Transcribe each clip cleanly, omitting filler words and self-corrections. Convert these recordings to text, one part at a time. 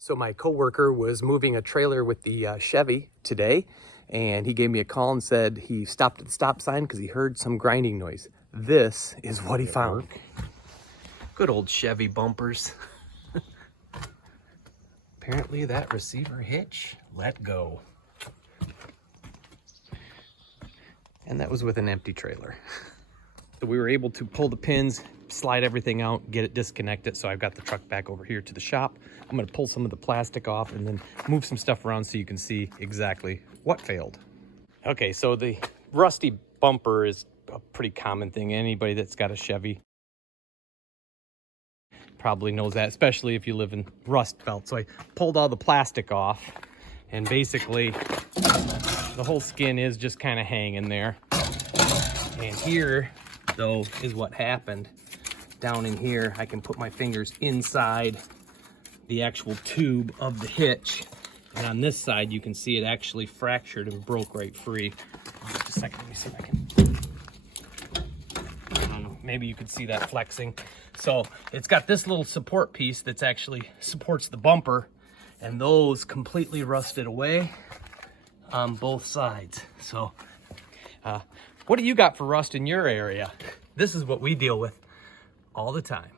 So my coworker was moving a trailer with the Chevy today, and he gave me a call and said he stopped at the stop sign because he heard some grinding noise. This is what he found. Good old Chevy bumpers. Apparently that receiver hitch let go. And that was with an empty trailer. So we were able to pull the pins, slide everything out, get it disconnected. So I've got the truck back over here to the shop. I'm gonna pull some of the plastic off and then move some stuff around so you can see exactly what failed. Okay, so the rusty bumper is a pretty common thing. Anybody that's got a Chevy probably knows that, especially if you live in Rust Belt. So I pulled all the plastic off, and basically the whole skin is just kind of hanging there. And here, though, is what happened. Down in here, I can put my fingers inside the actual tube of the hitch. And on this side, you can see it actually fractured and broke right free. Just a second, let me see if I can. I don't know, maybe you could see that flexing. So it's got this little support piece that's actually supports the bumper, and those completely rusted away on both sides. So what do you got for rust in your area? This is what we deal with all the time.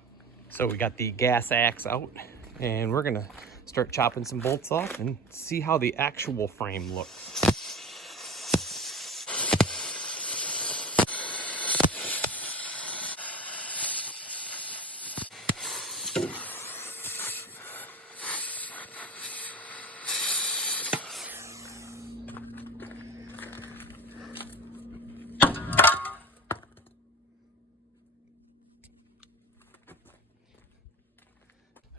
So we got the gas axe out, and we're gonna start chopping some bolts off and see how the actual frame looks.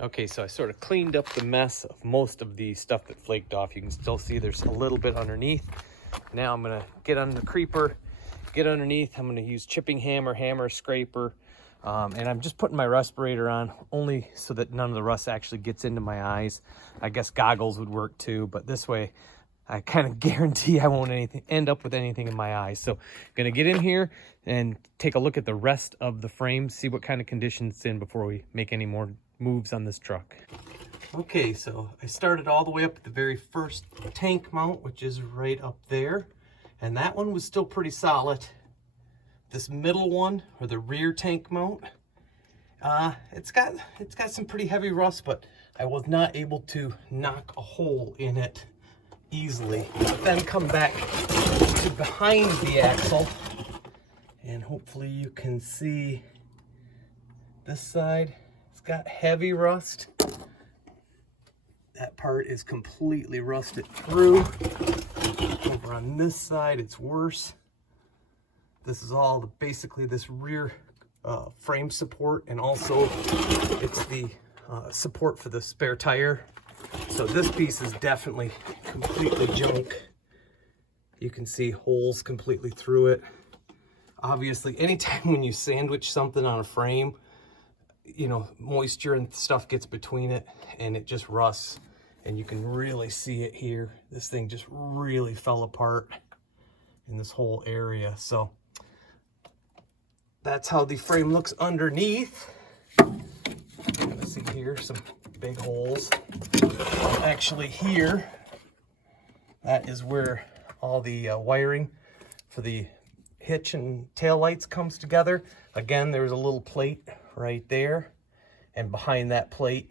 Okay, so I sort of cleaned up the mess of most of the stuff that flaked off. You can still see there's a little bit underneath. Now I'm gonna get on the creeper, get underneath. I'm gonna use chipping hammer, scraper, and I'm just putting my respirator on only so that none of the rust actually gets into my eyes. I guess goggles would work too, but this way I kind of guarantee I won't end up with anything in my eyes. So I'm gonna get in here and take a look at the rest of the frame, see what kind of condition it's in before we make any more moves on this truck. Okay, so I started all the way up at the very first tank mount, which is right up there, and that one was still pretty solid. This middle one, or the rear tank mount, it's got some pretty heavy rust, but I was not able to knock a hole in it easily. Then come back to behind the axle, and hopefully you can see this side. It's got heavy rust. That part is completely rusted through. Over on this side, it's worse. This is all basically this rear frame support, and also it's the support for the spare tire. So this piece is definitely completely junk. You can see holes completely through it. Obviously, anytime when you sandwich something on a frame, you know, moisture and stuff gets between it and it just rusts, and you can really see it here. This thing just really fell apart in this whole area. So that's how the frame looks underneath. You're gonna see here some big holes. Actually here, that is where all the wiring for the hitch and tail lights comes together. Again, there's a little plate right there, and behind that plate,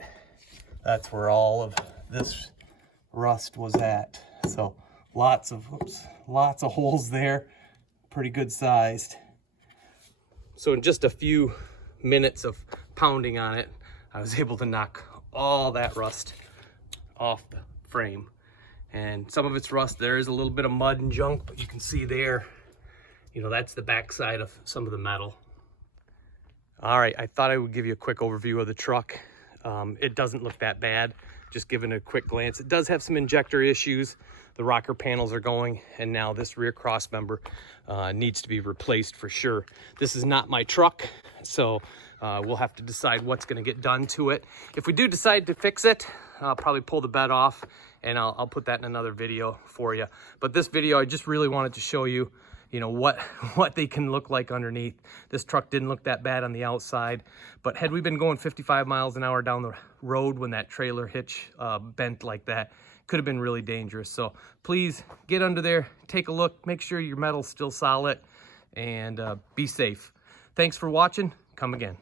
that's where all of this rust was at. So lots of holes there, pretty good sized. So in just a few minutes of pounding on it, I was able to knock all that rust off the frame. And some of it's rust. There is a little bit of mud and junk, but you can see there, you know, that's the backside of some of the metal. All right, I thought I would give you a quick overview of the truck. It doesn't look that bad, just giving a quick glance. It does have some injector issues. The rocker panels are going, and now this rear cross member needs to be replaced for sure. This is not my truck, so we'll have to decide what's gonna get done to it. If we do decide to fix it, I'll probably pull the bed off, and I'll put that in another video for you. But this video, I just really wanted to show you you know, what they can look like underneath. This truck didn't look that bad on the outside, but had we been going 55 miles an hour down the road when that trailer hitch bent like that, could have been really dangerous. So please get under there, take a look, make sure your metal's still solid, and be safe. Thanks for watching. Come again.